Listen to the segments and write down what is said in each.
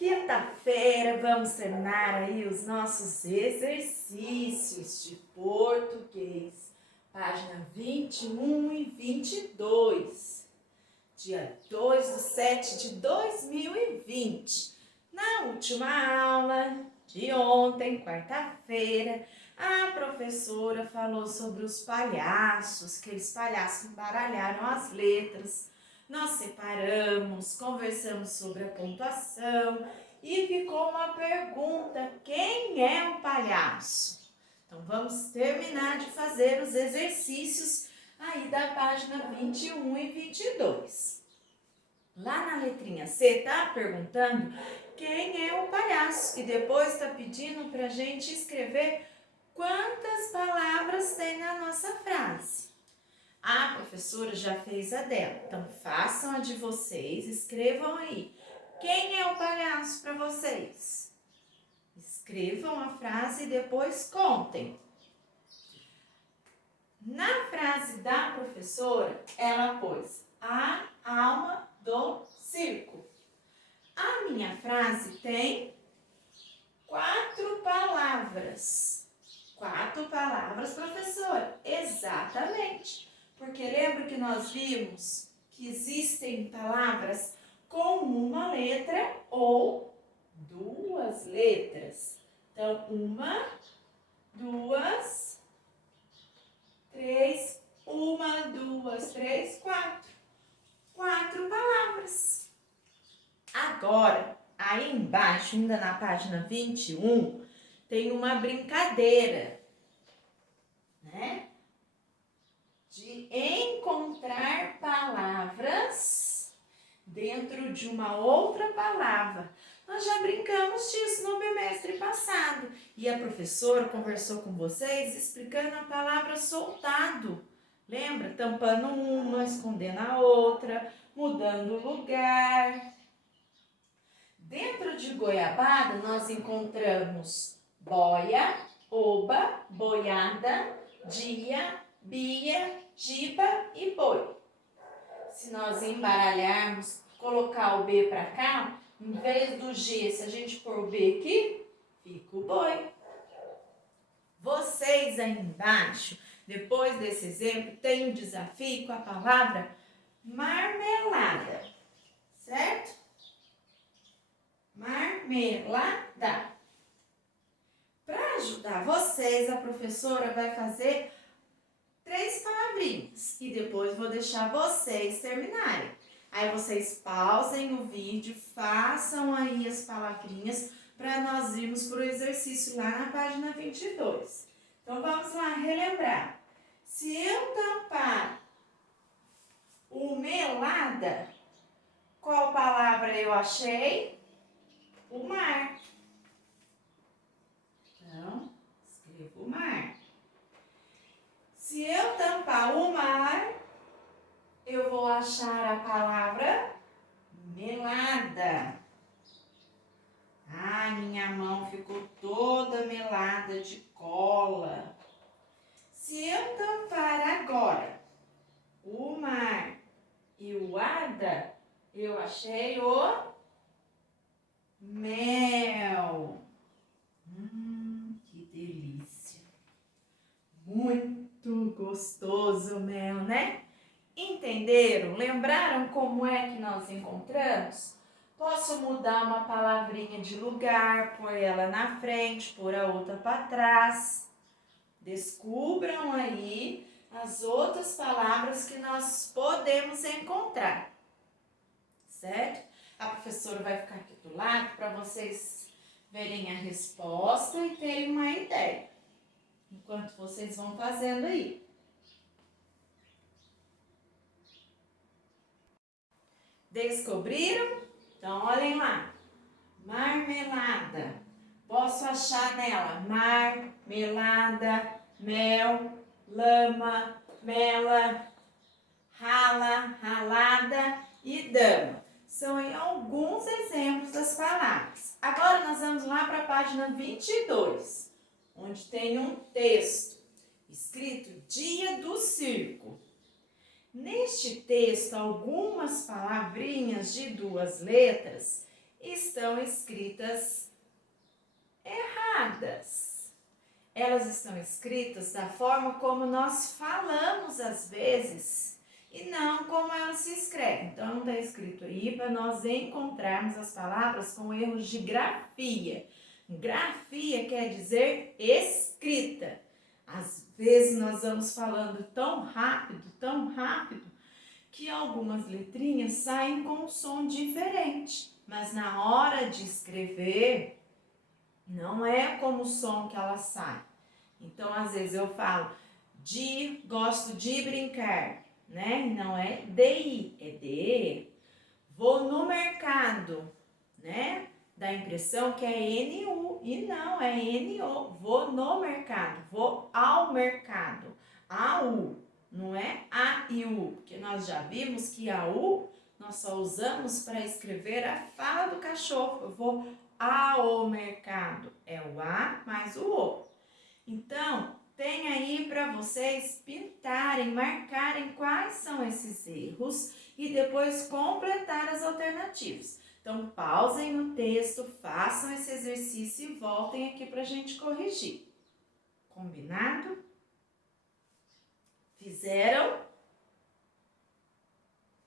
Quinta-feira vamos terminar aí os nossos exercícios de português, página 21 e 22, dia 2/7/2020. Na última aula de ontem, quarta-feira, a professora falou sobre os palhaços, que eles palhaços embaralharam as letras. Nós separamos, conversamos sobre a pontuação e ficou uma pergunta: quem é um palhaço? Então vamos terminar de fazer os exercícios aí da página 21 e 22. Lá na letrinha C tá perguntando quem é o palhaço e depois está pedindo para a gente escrever quantas palavras tem na nossa frase. A professora já fez a dela, então façam a de vocês, escrevam aí. Quem é o palhaço para vocês? Escrevam a frase e depois contem. Na frase da professora, ela pôs a alma do circo. A minha frase tem 4 palavras. 4 palavras, professora? Exatamente. Porque lembra que nós vimos que existem palavras com uma letra ou 2 letras. Então, 1, 2, 3, 1, 2, 3, 4. 4 palavras. Agora, aí embaixo, ainda na página 21, tem uma brincadeira, né? De encontrar palavras dentro de uma outra palavra. Nós já brincamos disso no bimestre passado e a professora conversou com vocês explicando a palavra soltado. Lembra? Tampando uma, escondendo a outra, mudando o lugar. Dentro de goiabada nós encontramos boia, oba, boiada, dia, bia, giba e boi. Se nós embaralharmos, colocar o B para cá, em vez do G, se a gente pôr o B aqui, fica o boi. Vocês aí embaixo, depois desse exemplo, tem um desafio com a palavra marmelada, certo? Marmelada. Para ajudar vocês, a professora vai fazer 3 palavrinhas e depois vou deixar vocês terminarem. Aí vocês pausem o vídeo, façam aí as palavrinhas para nós irmos para o exercício lá na página 22. Então vamos lá relembrar. Se eu tampar o melada, qual palavra eu achei? O mar. Então, escrevo o mar. Se eu tampar o mar, eu vou achar a palavra melada. Ah, minha mão ficou toda melada de cola. Se eu tampar agora o mar e o ada, eu achei o mel. Que delícia. Muito gostoso o mel, né? Entenderam? Lembraram como é que nós encontramos? Posso mudar uma palavrinha de lugar, pôr ela na frente, pôr a outra para trás. Descubram aí as outras palavras que nós podemos encontrar, certo? A professora vai ficar aqui do lado para vocês verem a resposta e terem uma ideia, enquanto vocês vão fazendo aí. Descobriram? Então, olhem lá. Marmelada. Posso achar nela marmelada, mel, lama, mela, rala, ralada e dama. São aí alguns exemplos das palavras. Agora nós vamos lá para a página 22, onde tem um texto escrito Dia do Circo. Neste texto, algumas palavrinhas de 2 letras estão escritas erradas. Elas estão escritas da forma como nós falamos às vezes e não como elas se escrevem. Então, está escrito aí para nós encontrarmos as palavras com erros de grafia. Grafia quer dizer escrita. Às vezes nós vamos falando tão rápido, que algumas letrinhas saem com um som diferente. Mas na hora de escrever, não é como o som que ela sai. Então, às vezes eu falo, gosto de brincar, né? E não é DI, é DE. Vou no mercado, né? Dá a impressão que é NU e não, é NO. Vou no mercado, vou ao mercado. AU, não é A e U, porque nós já vimos que a U nós só usamos para escrever a fala do cachorro. Eu vou ao mercado, é o A mais o O. Então, tem aí para vocês pintarem, marcarem quais são esses erros e depois completar as alternativas. Então, pausem no texto, façam esse exercício e voltem aqui para a gente corrigir. Combinado? Fizeram?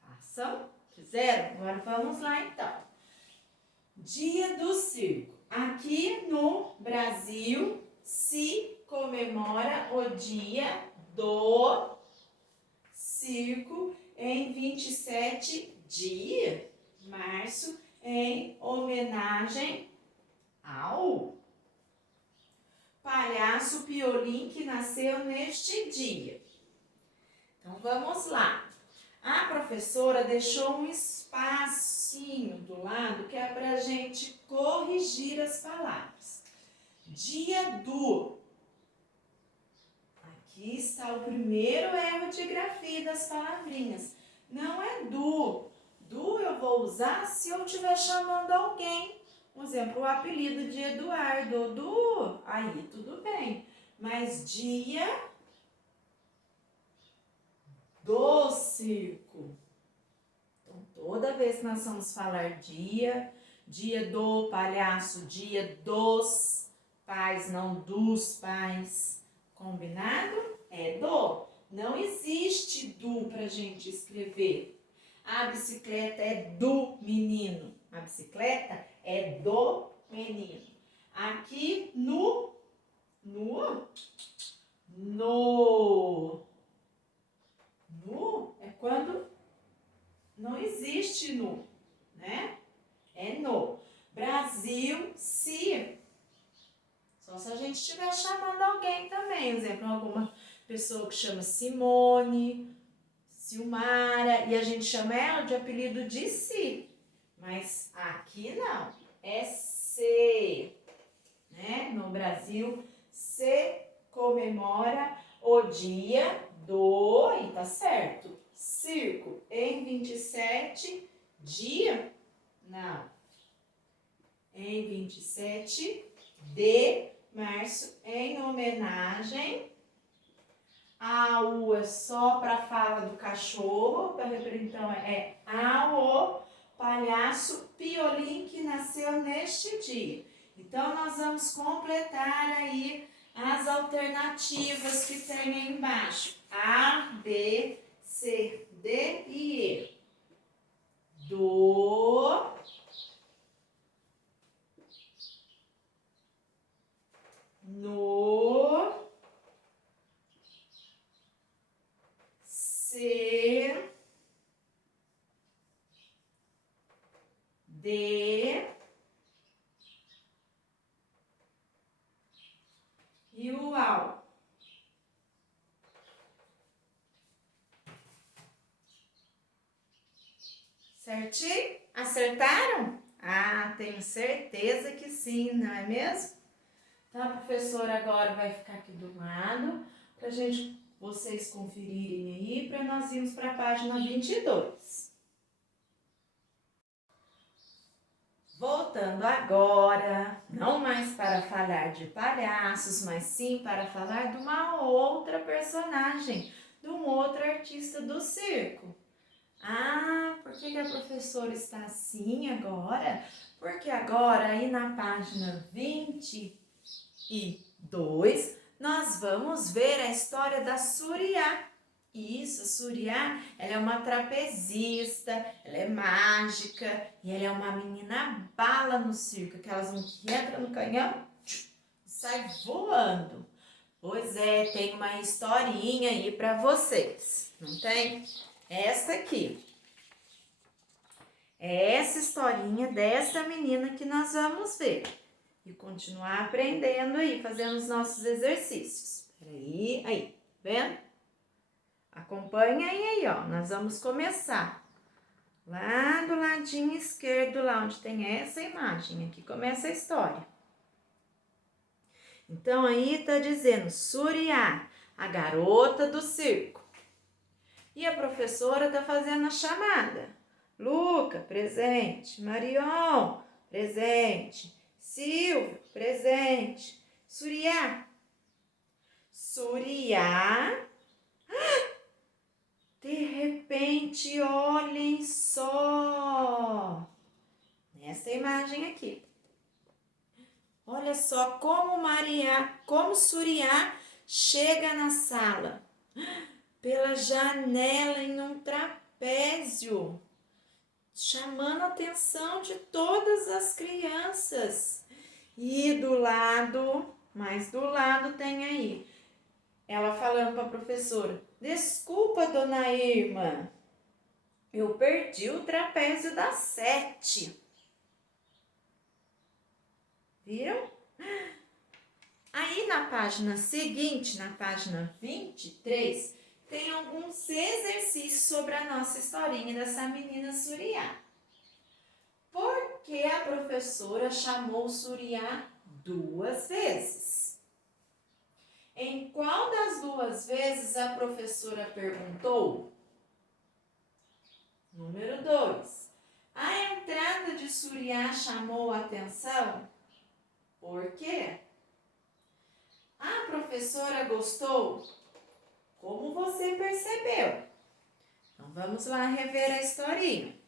Façam? Fizeram? Agora vamos lá então. Dia do circo. Aqui no Brasil se comemora o dia do circo em 27 de março, em homenagem ao palhaço Piolim que nasceu neste dia. Então vamos lá. A professora deixou um espacinho do lado que é para a gente corrigir as palavras. Dia do. Aqui está o primeiro erro de grafia das palavrinhas. Não é do. Do eu vou usar se eu estiver chamando alguém. Por exemplo, o apelido de Eduardo. Du, aí tudo bem. Mas dia do circo. Então, toda vez que nós vamos falar dia do palhaço, dia dos pais, não dos pais. Combinado? É do. Não existe do pra gente escrever. A bicicleta é do menino. A bicicleta é do menino. Aqui no é quando não existe no, né? É no. Brasil, se. Só se a gente estiver chamando alguém também. Por exemplo, alguma pessoa que chama Simone, Silmara, e a gente chama ela de apelido de si. Mas aqui não. É se. Né? No Brasil, se comemora o dia do, e tá certo, circo em 27 dia, não, em 27 de março, em homenagem ao, é só para fala do cachorro, então é ao palhaço Piolim que nasceu neste dia. Então, nós vamos completar aí as alternativas que tem aí embaixo. A, B, C, D e E. Do, no, C, D e o ao. Certinho? Acertaram? Ah, tenho certeza que sim, não é mesmo? Então, a professora agora vai ficar aqui do lado para vocês conferirem aí, para nós irmos para a página 22. Voltando agora, não mais para falar de palhaços, mas sim para falar de uma outra personagem, de um outro artista do circo. Ah, por que a professora está assim agora? Porque agora, aí na página 22, nós vamos ver a história da Suriá. Isso, Suriá, ela é uma trapezista, ela é mágica e ela é uma menina bala no circo, aquelas que entram no canhão e sai voando. Pois é, tem uma historinha aí para vocês, não tem? Esta aqui. É essa historinha dessa menina que nós vamos ver. E continuar aprendendo aí, fazendo os nossos exercícios. Peraí, aí, vendo? Acompanha aí, ó. Nós vamos começar. Lá do ladinho esquerdo, lá onde tem essa imagem. Aqui começa a história. Então, aí tá dizendo Suriá, a garota do circo. E a professora tá fazendo a chamada. Luca, presente. Marion, presente. Silvio, presente. Suriá. Suriá. De repente, olhem só. Nessa imagem aqui. Olha só como Suriá chega na sala. Pela janela em um trapézio. Chamando a atenção de todas as crianças. E do lado, mais do lado tem aí, ela falando para a professora, desculpa, dona Irma, eu perdi o trapézio das 7. Viram? Aí na página seguinte, na página 23, tem alguns exercícios sobre a nossa historinha dessa menina Suriá. Por que a professora chamou Suriá 2 vezes? Em qual das 2 vezes a professora perguntou? Número 2. A entrada de Suriá chamou a atenção? Por quê? A professora gostou? Como você percebeu? Então vamos lá rever a historinha.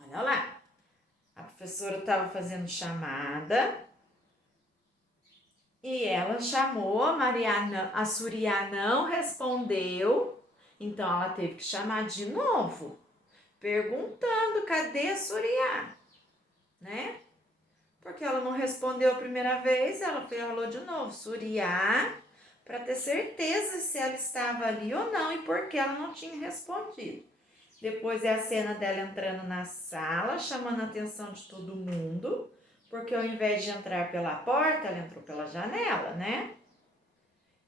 Olha lá. A professora estava fazendo chamada e ela chamou, a Suriá não respondeu, então ela teve que chamar de novo, perguntando cadê a Suriá, né? Porque ela não respondeu a primeira vez, ela falou de novo, Suriá, para ter certeza se ela estava ali ou não e por que ela não tinha respondido. Depois é a cena dela entrando na sala, chamando a atenção de todo mundo, porque ao invés de entrar pela porta, ela entrou pela janela, né?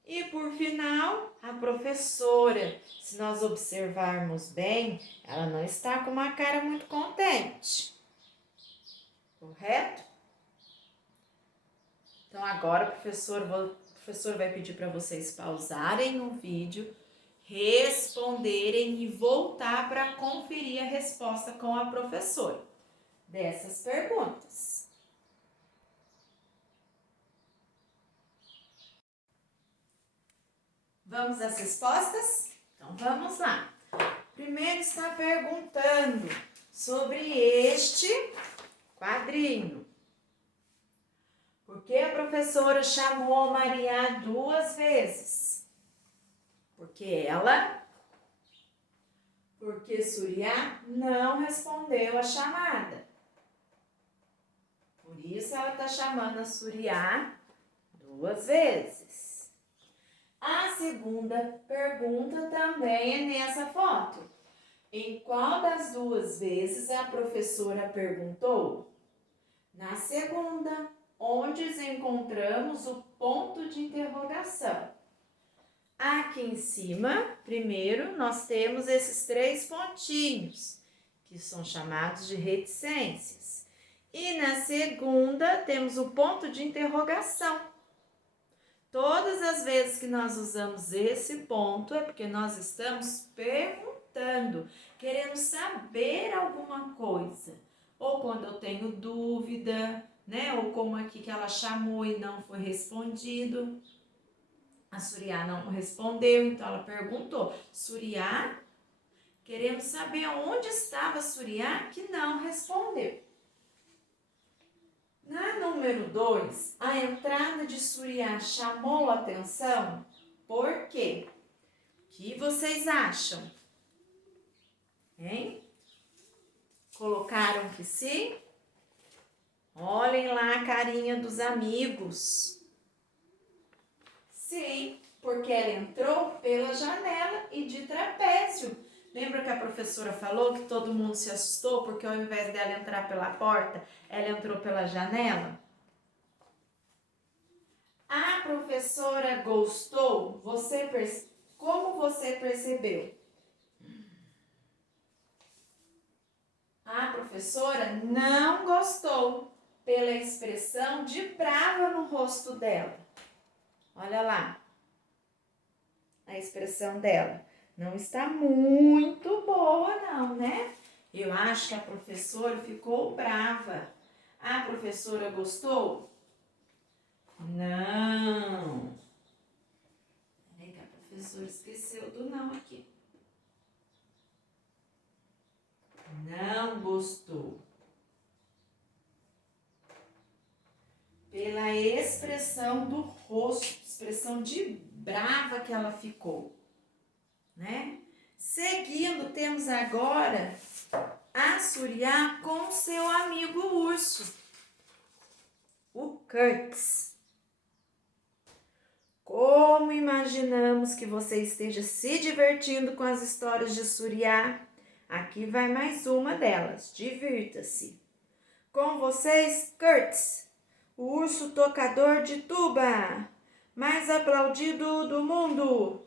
E por final, a professora, se nós observarmos bem, ela não está com uma cara muito contente. Correto? Então agora o professor vai pedir para vocês pausarem o vídeo, responderem e voltar para conferir a resposta com a professora dessas perguntas. Vamos às respostas? Então vamos lá. Primeiro está perguntando sobre este quadrinho. Por que a professora chamou a Maria 2 vezes? Porque Suriá não respondeu a chamada. Por isso ela está chamando a Suriá 2 vezes. A segunda pergunta também é nessa foto. Em qual das 2 vezes a professora perguntou? Na segunda, onde encontramos o ponto de interrogação. Aqui em cima, primeiro, nós temos esses 3 pontinhos, que são chamados de reticências. E na segunda, temos o ponto de interrogação. Todas as vezes que nós usamos esse ponto, é porque nós estamos perguntando, querendo saber alguma coisa. Ou quando eu tenho dúvida, né? Ou como aqui que ela chamou e não foi respondido. A Suriá não respondeu, então ela perguntou, Suriá, Queremos saber onde estava Suriá, que não respondeu. Na número 2, a entrada de Suriá chamou a atenção. Por quê? O que vocês acham? Hein? Colocaram que sim? Olhem lá a carinha dos amigos. Sim, porque ela entrou pela janela e de trapézio. Lembra que a professora falou que todo mundo se assustou porque ao invés dela entrar pela porta, ela entrou pela janela? A professora gostou? Como você percebeu? A professora não gostou pela expressão de brava no rosto dela. Olha lá, a expressão dela. Não está muito boa não, né? Eu acho que a professora ficou brava. A professora gostou? Não. Peraí que a professora esqueceu do não aqui. Não gostou. Pela expressão do rosto, expressão de brava que ela ficou, né? Seguindo, temos agora a Suriá com seu amigo urso, o Kurtz. Como imaginamos que você esteja se divertindo com as histórias de Suriá? Aqui vai mais uma delas, divirta-se. Com vocês, Kurtz, o urso tocador de tuba, mais aplaudido do mundo.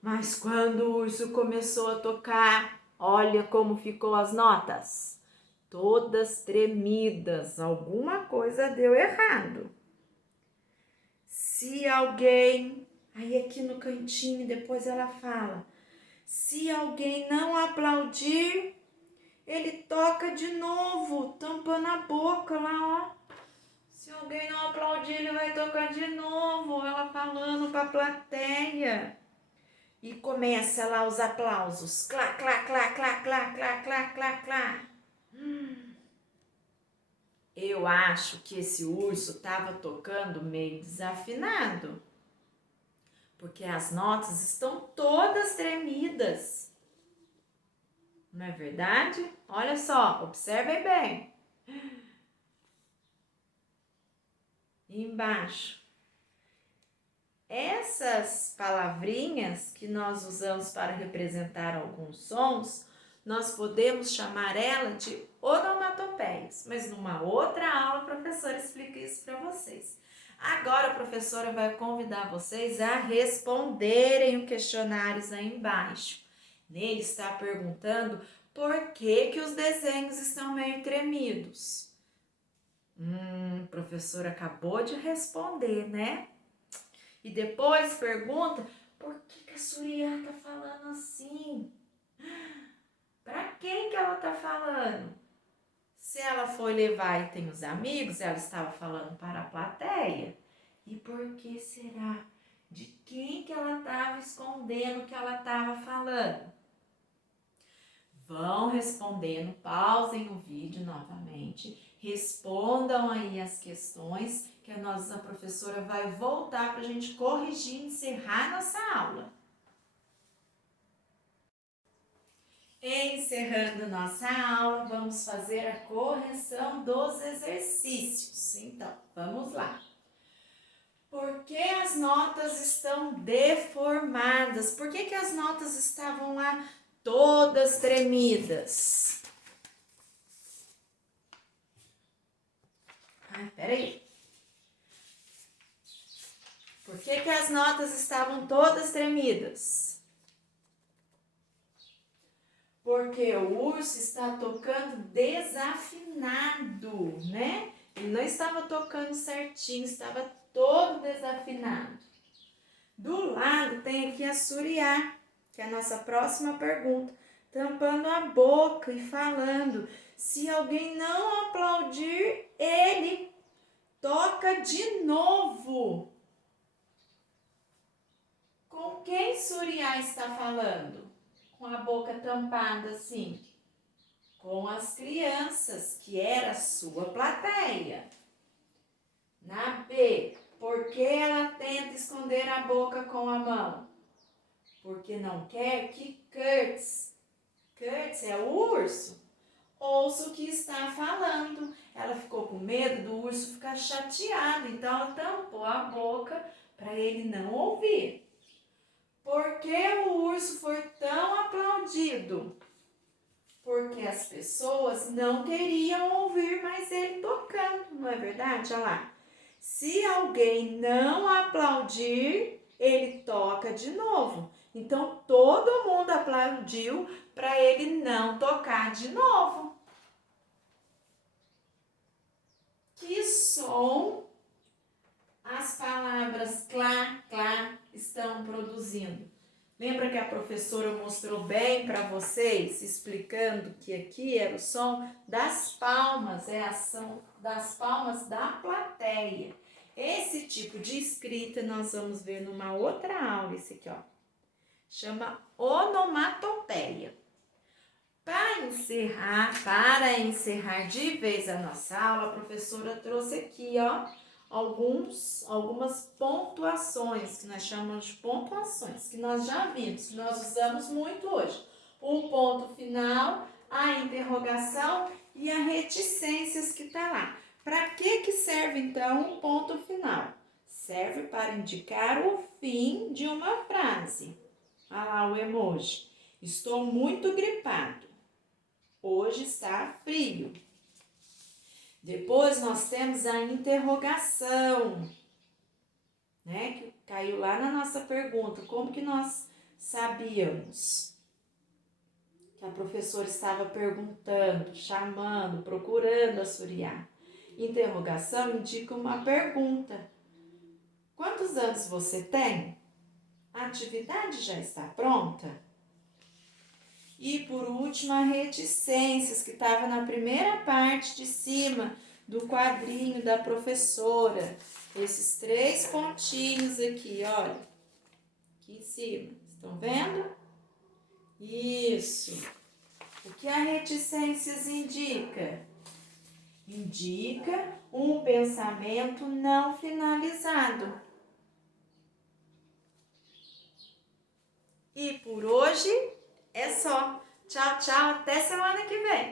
Mas quando o urso começou a tocar, olha como ficou as notas. Todas tremidas, alguma coisa deu errado. Se alguém, aí aqui no cantinho, depois ela fala, se alguém não aplaudir, ele toca de novo, tampando a boca lá, ó. Se alguém não aplaudir, ele vai tocar de novo, ela falando para a plateia. E começa lá os aplausos. Clá, clá, clá, clá, clá, clá, clá, clá, clá. Eu acho que esse urso estava tocando meio desafinado. Porque as notas estão todas tremidas. Não é verdade? Olha só, observem bem. E embaixo. Essas palavrinhas que nós usamos para representar alguns sons, nós podemos chamar ela de onomatopeias, mas numa outra aula a professora explica isso para vocês. Agora a professora vai convidar vocês a responderem o questionário aí embaixo. Nele está perguntando por que os desenhos estão meio tremidos. O professor acabou de responder, né? E depois pergunta, por que a Suriá tá falando assim? Para quem que ela tá falando? Se ela foi levar e tem os amigos, ela estava falando para a plateia. E por que será? De quem que ela estava escondendo o que ela estava falando? Vão respondendo, pausem o vídeo novamente, respondam aí as questões que a nossa professora vai voltar para a gente corrigir e encerrar nossa aula. Encerrando nossa aula, vamos fazer a correção dos exercícios. Então, vamos lá. Por que as notas estão deformadas? Por que as notas estavam lá todas tremidas? Peraí. Por que as notas estavam todas tremidas? Porque o urso está tocando desafinado, né? Ele não estava tocando certinho, estava todo desafinado. Do lado tem aqui a Suriá, que é a nossa próxima pergunta, tampando a boca e falando, se alguém não aplaudir, ele toca de novo. Com quem Suriá está falando? com a boca tampada assim? Com as crianças, que era a sua plateia. Na B, por que ela tenta esconder a boca com a mão? Porque não quer que Kurtz é o urso, ouça o que está falando. Ela ficou com medo do urso ficar chateado, então ela tampou a boca para ele não ouvir. Por que o urso foi tão aplaudido? Porque as pessoas não queriam ouvir mais ele tocando, não é verdade? Olha lá. Se alguém não aplaudir, ele toca de novo. Então, todo mundo aplaudiu para ele não tocar de novo. Que som as palavras clá, clá estão produzindo? Lembra que a professora mostrou bem para vocês, explicando que aqui era o som das palmas, é a ação das palmas da plateia. Esse tipo de escrita nós vamos ver numa outra aula, esse aqui, ó. Chama onomatopeia. Para encerrar de vez a nossa aula, a professora trouxe aqui, ó, algumas pontuações, que nós chamamos de pontuações, que nós já vimos, que nós usamos muito hoje. O ponto final, a interrogação e a reticências que está lá. Para que serve, então, o ponto final? Serve para indicar o fim de uma frase. Olha lá o emoji. Estou muito gripado. Hoje está frio. Depois nós temos a interrogação, né? Que caiu lá na nossa pergunta. Como que nós sabíamos? Que a professora estava perguntando, chamando, procurando assuriar. Interrogação indica uma pergunta. Quantos anos você tem? A atividade já está pronta? E por último, a reticências, que estava na primeira parte de cima do quadrinho da professora. Esses 3 pontinhos aqui, olha, aqui em cima. Estão vendo? Isso. O que a reticências indica? Indica um pensamento não finalizado. E por hoje é só. Tchau, tchau. Até semana que vem.